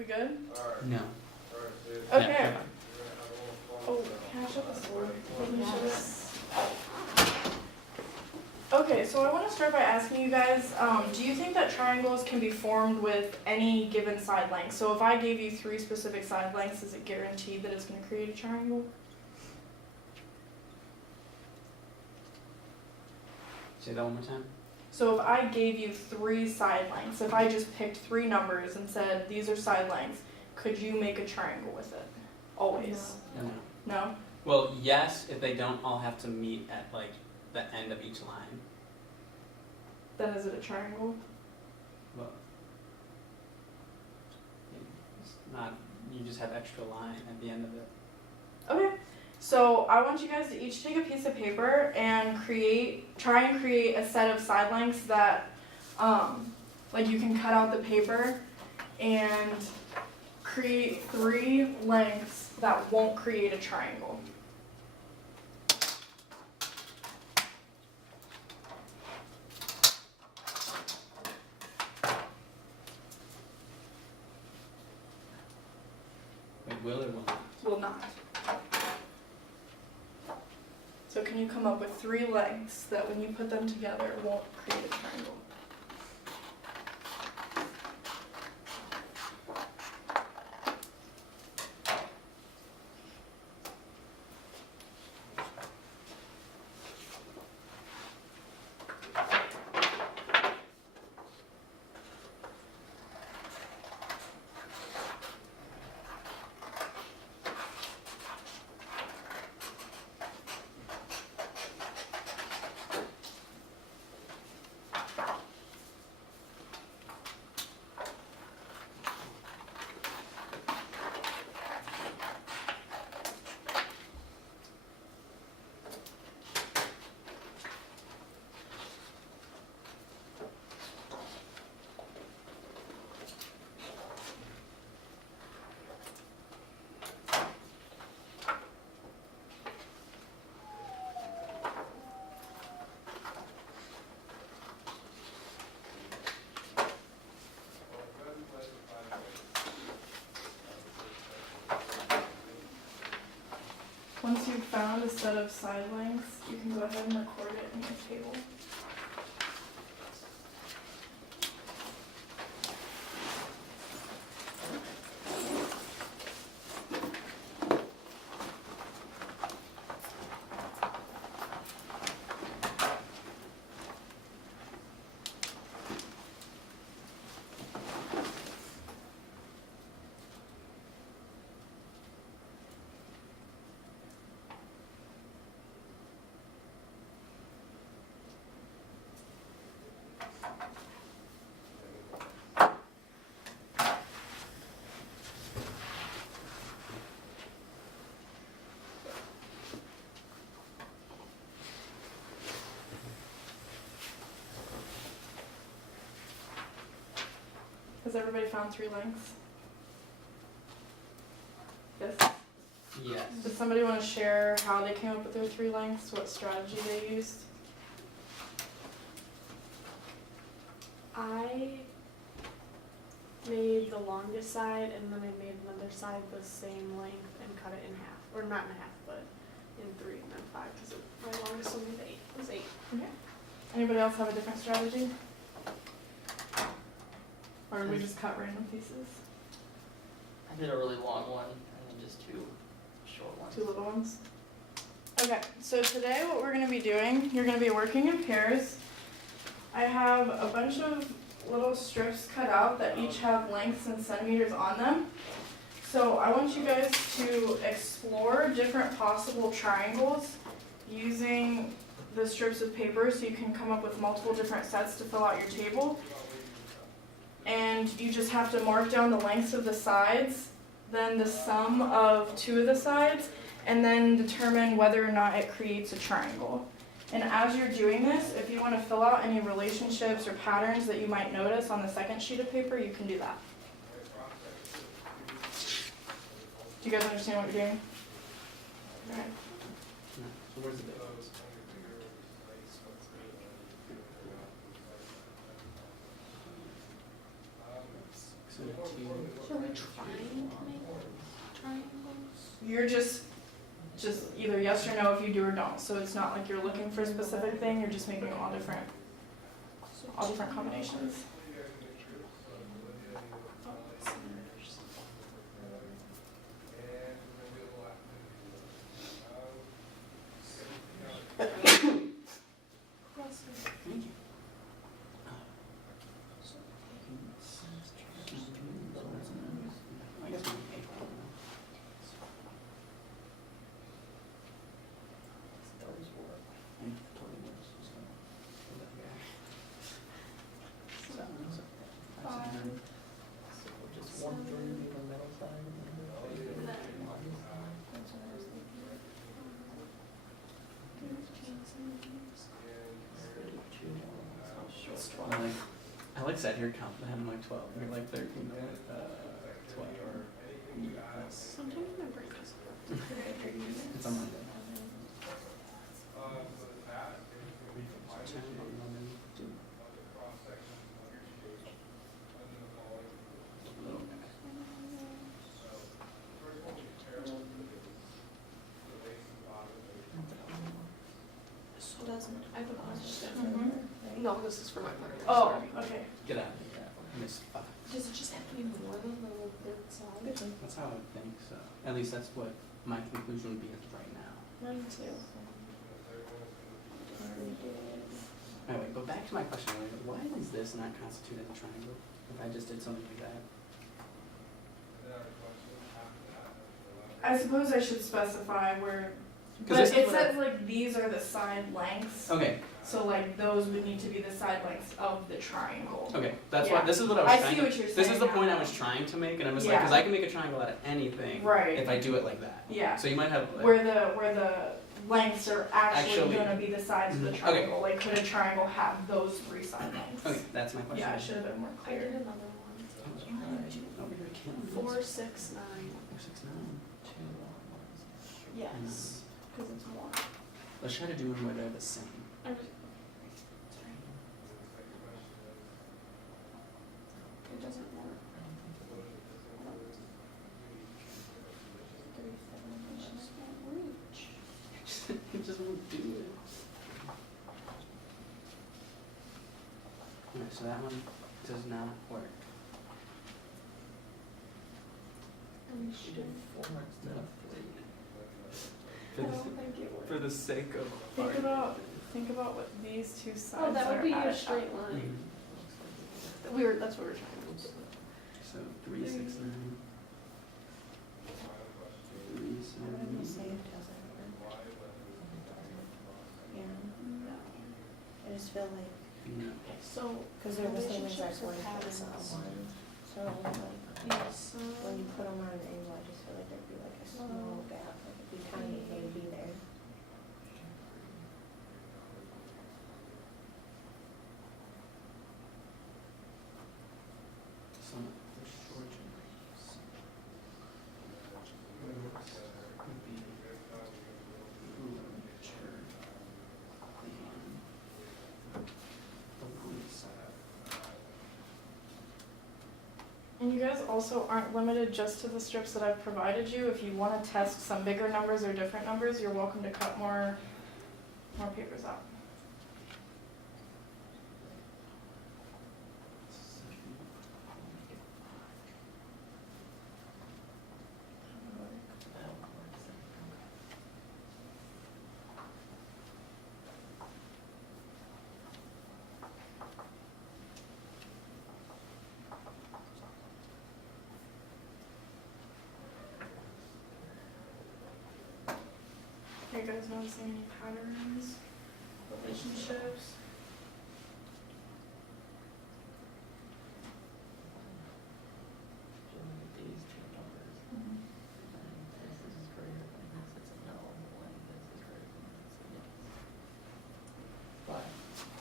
We good? No. Okay. Oh, can I shut this door? Yes. Okay, so I want to start by asking you guys, do you think that triangles can be formed with any given side length? So if I gave you 3 specific side lengths, is it guaranteed that it's going to create a triangle? Say that one more time. So if I gave you 3 side lengths, if I just picked 3 numbers and said these are side lengths, could you make a triangle with it? Always? No. No? Well, yes, if they don't all have to meet at like the end of each line. Then is it a triangle? Well, it's not. You just have extra line at the end of it. Okay. So I want you guys to each take a piece of paper and try and create a set of side lengths that, like you can cut out the paper and create 3 lengths that won't create a triangle. Wait, will or will not? Will not. So can you come up with 3 lengths that when you put them together won't create a triangle? Once you've found a set of side lengths, you can go ahead and record it in your table. Has everybody found 3 lengths? Yes? Yes. Does somebody want to share how they came up with their 3 lengths, what strategy they used? I made the longest side and then I made another side the same length and cut it in half. Or not in half, but in 3 and then 5 because my longest one was 8. Okay. Anybody else have a different strategy? Or did we just cut random pieces? I did a really long one and then just 2 short ones. 2 little ones? Okay, so today what we're going to be doing, you're going to be working in pairs. I have a bunch of little strips cut out that each have lengths in centimeters on them. So I want you guys to explore different possible triangles using the strips of paper so you can come up with multiple different sets to fill out your table. And you just have to mark down the lengths of the sides, then the sum of 2 of the sides, and then determine whether or not it creates a triangle. And as you're doing this, if you want to fill out any relationships or patterns that you might notice on the second sheet of paper, you can do that. Do you guys understand what you're doing? All right. So where's the big? So 2. So we're trying to make triangles. You're just either yes or no if you do or don't. So it's not like you're looking for a specific thing. You're just making all different combinations. Thank you. I guess we can make one. Those work. I totally works. So, put that there. 7, so 5, 7. So just 1 3 in the middle side and then 3 1. That's what I was thinking. 32. It's 12. I like sat here counting them like 12. You're like 13, 12. Yeah, that's Sometimes my brain doesn't work. it's on Monday. 10, 11, 2. Little guy. So doesn't, I have a question. Mhm. No, this is for my partner. Oh, sorry. okay. Get out of here. Miss Fox. Does it just have to be more than the third side? That's how I think so. At least that's what my conclusion would be as of right now. Mine too. Anyway, but back to my question earlier. Why does this not constitute as a triangle? If I just did something like that? I suppose I should specify where. 'Cause But this is it what I- says like these are the side lengths. Okay, So like those would need to be the side lengths of the triangle. okay. That's Yeah. why, this is what I was I trying see to, what you're saying. this is the now. point I was trying to make, and I was like, because Yeah. I can make a triangle out of anything Right. if I do it like that. Yeah. So you might have like, Where the lengths are actually Actually- gonna be the sides of the Mhm. Okay. triangle. Like could a triangle have those 3 side lengths? okay, that's my question. Yeah, it should have been more I did clear. another one. Over here, killing me. 4, 6, 9. 4, 6, 9. 2 1. Yes, because it's more. Let's try to do them where they're the same. I was- It doesn't work. 3, 7, it just won't reach. It just won't do it. Okay, so that one does not work. And we You should. did 4 instead of 3. For I the, don't think it for works. the sake of Think about what these 2 sides Oh, that would are be at your a straight time. line. Mhm. That's what we're trying to do. So 3, 6, 9. 3, 7. Yeah, No. I just feel like, No. So. because they're the same relationships exact or one patterns? one, so like, Yes. when you put them on an angle, I just feel like there'd be like a small gap, like it'd be tiny, but it'd be there. So the short race would be larger than the long side. And you guys also aren't limited just to the strips that I've provided you. If you want to test some bigger numbers or different numbers, you're welcome to cut more papers out. Are you guys noticing any patterns, relationships? These 2 numbers. And this is greater than this, it's a no, when this is greater than this, it's a yes. But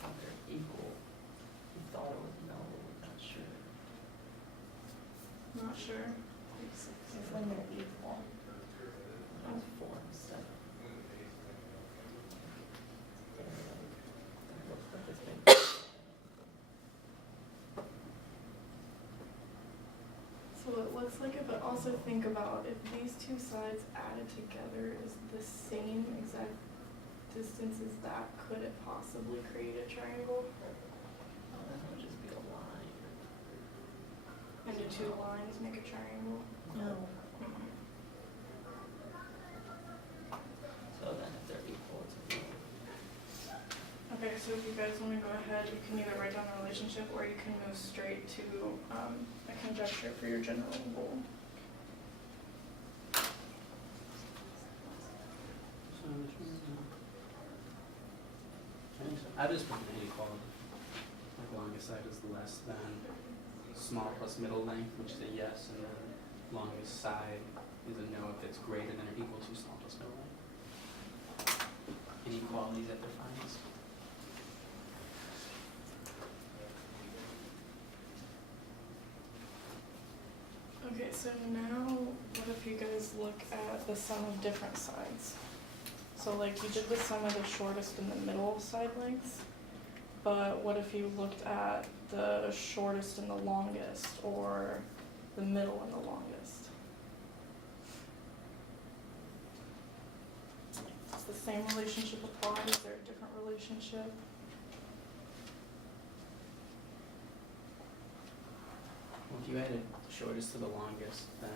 how they're equal, we thought it was no, but we're not sure. Not sure. It's when they're equal. That was 4 and 7. That looks like it's been. So it looks like it, but also think about if these two sides added together is the same exact distance as that, could it possibly create a triangle? Oh, that would just be a line. And the two lines make a triangle? No. So then if they're equal, it's a no. Okay, so if you guys wanna go ahead, you can either write down the relationship or you can move straight to, a conjecture for your general rule. So which one is that? I think so. I just put an inequality. Like longest side is less than small plus middle length, which is a yes, and then longest side is a no if it's greater than or equal to small plus middle length. Inequalities that defines. Okay, so now what if you guys look at the sum of different sides? So like you did the sum of the shortest and the middle side lengths, but what if you looked at the shortest and the longest, or the middle and the longest? Does the same relationship apply? Is there a different relationship? Well, if you added the shortest to the longest, then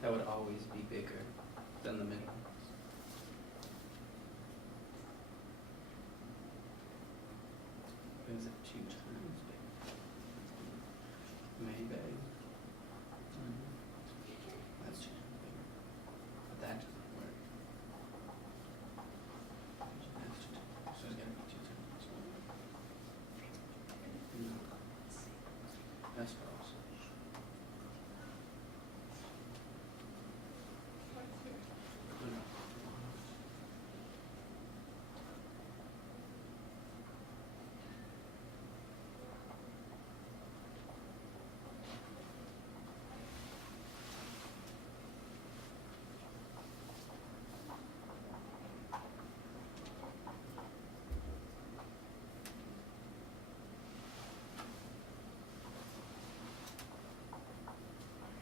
that would always be bigger than the middle. Is it 2 times bigger? Maybe. That's 2 times bigger. But that doesn't work. That's 2 times. So it's gotta be 2 times. No. That's false. No.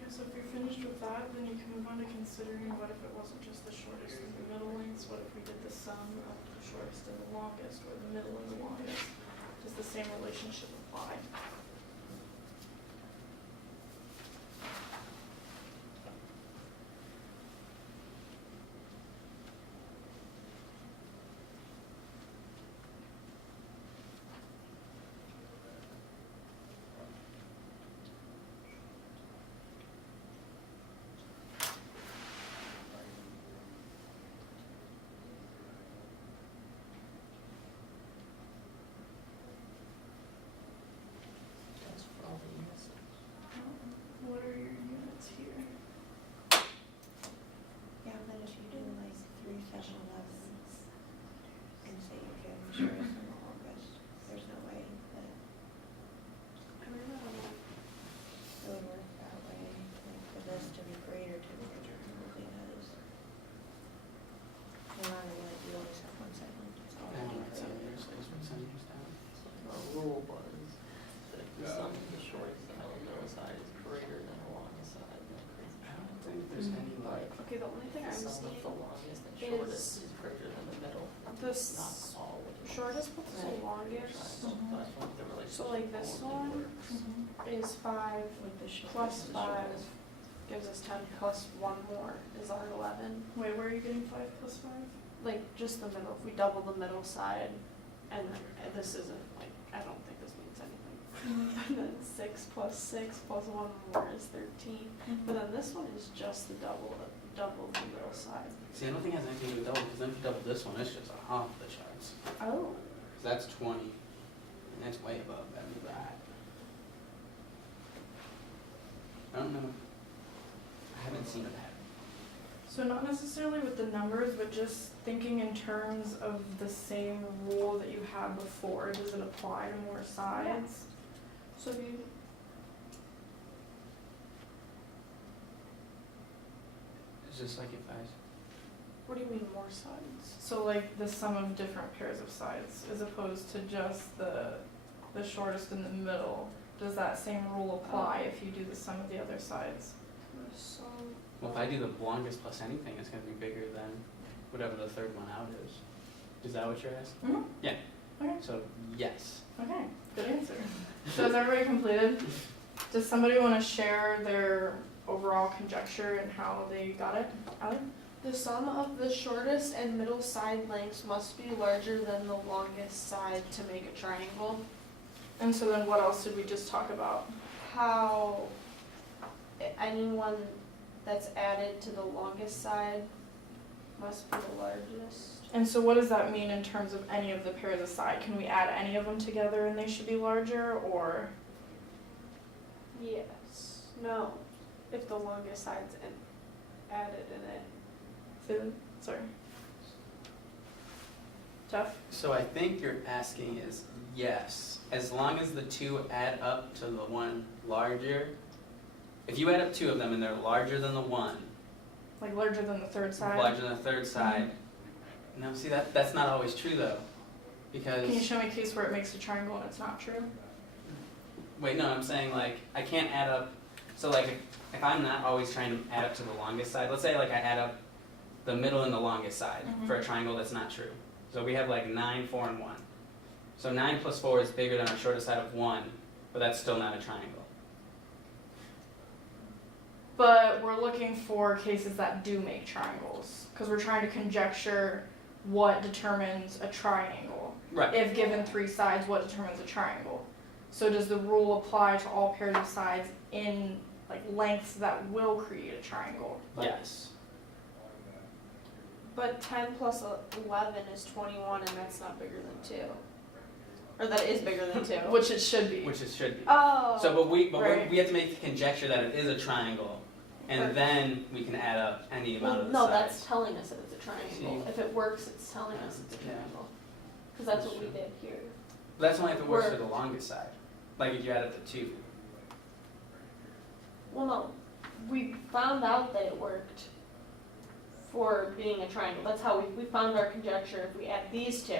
Okay, so if you're finished with that, then you can move on to considering what if it wasn't just the shortest and the middle lengths, what if we did the sum of the shortest and the longest, or the middle and the longest? Does the same relationship apply? That's for all the units. What are your units here? Yeah, but if you do like 3, 7, 11, and say you're doing the shortest and the longest, there's no way that I don't know. it would work that way, like for this to be greater to the larger, because no matter what, you always have one side length, it's I always know it's greater. centimeters down. So our rule was that if the sum of the shortest and the middle side is greater than the longest side, then it creates a I don't triangle. think there's any like. Okay, the only thing The I'm sum of seeing the longest and is shortest is greater than the middle, the not all of it. shortest plus the Right. longest Triangle, that's what the relationship So, like, this only one? works. is 5 With the shortest. plus the 5 shortest. gives us 10 plus 1 more is our 11. Wait, where are you getting 5 plus 5? Like just the middle, if we double the middle side, and then this isn't like, I don't think this means anything. And then 6 plus 6 plus 1 more is 13. But then this one is just the double the middle side. See, I don't think it has anything to do with double, because then if you double this one, it's just off the charts. Oh. Because that's 20, and that's way above that. I don't know. I haven't seen it happen. So not necessarily with the numbers, but just thinking in terms of the same rule that you had before, does it apply to more sides? So if you, It's just like if I, what do you mean more sides? So like the sum of different pairs of sides, as opposed to just the shortest in the middle. does that same rule apply if you do the sum of the other sides? So, Well, if I do the longest plus anything, it's gonna be bigger than whatever the third one out is. Is that what you're asking? Mm-hmm. Yeah. Okay. So, yes. Okay, good answer. So is everybody completed? Does somebody want to share their overall conjecture and how they got it? Allie? the sum of the shortest and middle side lengths must be larger than the longest side to make a triangle. And so then what else did we just talk about? How anyone that's added to the longest side must be the largest. And so what does that mean in terms of any of the pairs aside? Can we add any of them together and they should be larger, or? Yes. No. If the longest side's added in it. Sorry. Jeff? So I think you're asking is yes, as long as the two add up to the one larger. If you add up two of them and they're larger than the one, Like larger than the third side? larger than the third side. No, see that's not always true though, because Can you show me a case where it makes a triangle and it's not true? wait, no, I'm saying like I can't add up. So like if I'm not always trying to add up to the longest side, let's say like I add up the middle and the longest side for a triangle, that's not true. So we have like 9, 4, and 1. So 9 plus 4 is bigger than our shortest side of 1, but that's still not a triangle. But we're looking for cases that do make triangles, because we're trying to conjecture what determines a triangle. Right. If given 3 sides, what determines a triangle? So does the rule apply to all pairs of sides in like lengths that will create a triangle? Yes. But 10 plus 11 is 21, and that's not bigger than 2. Or that is bigger than 2. Which it should be. Which it should be. Oh. So, but Right. we have to make the conjecture that it is a triangle, and Right. then we can add up any amount Well, of the no, sides. that's telling us that it's a triangle. See? If it works, it's telling us it's a Yeah. triangle. Because that's That's what we true. did here. But that's only if it works We're- for the longest side. Like if you add up the 2. Well, no, we found out that it worked for being a triangle. That's how we found our conjecture if we add these two.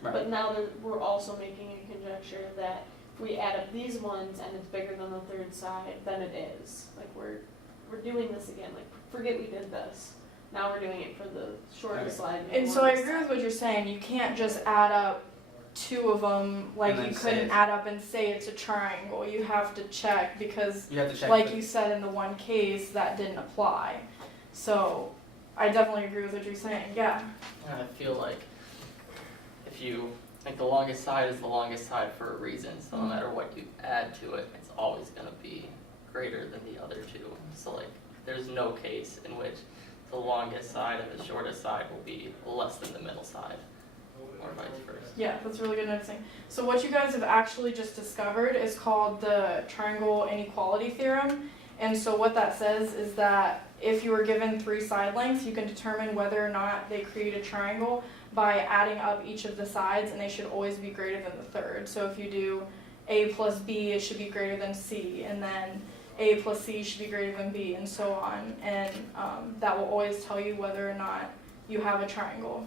Right. But now we're also making a conjecture that if we add up these ones and it's bigger than the third side, then it is. Like we're doing this again. Like forget we did this. Now we're doing it for the shortest side. And so I agree with what you're saying. You can't just add up 2 of them like And then you say couldn't it's- add up and say it's a triangle. You have to check because, You have to check. like the- you said in the one case, that didn't apply. So I definitely agree with what you're saying. Yeah. And I feel like if you, like the longest side is the longest side for a reason, so no matter what you add to it, it's always going to be greater than the other two. So like there's no case in which the longest side and the shortest side will be less than the middle side, or vice versa. Yeah, that's really good noticing. So what you guys have actually just discovered is called the Triangle Inequality Theorem. And so what that says is that if you were given 3 side lengths, you can determine whether or not they create a triangle by adding up each of the sides, and they should always be greater than the third. So if you do A plus B, it should be greater than C, and then A plus C should be greater than B, and so on. And that will always tell you whether or not you have a triangle.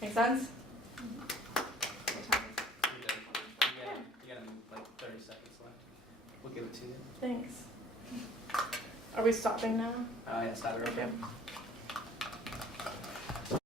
Make sense? What time is it? You got like 30 seconds left. We'll give it to you. Thanks. Are we stopping now? Yeah, stop it right Okay. there.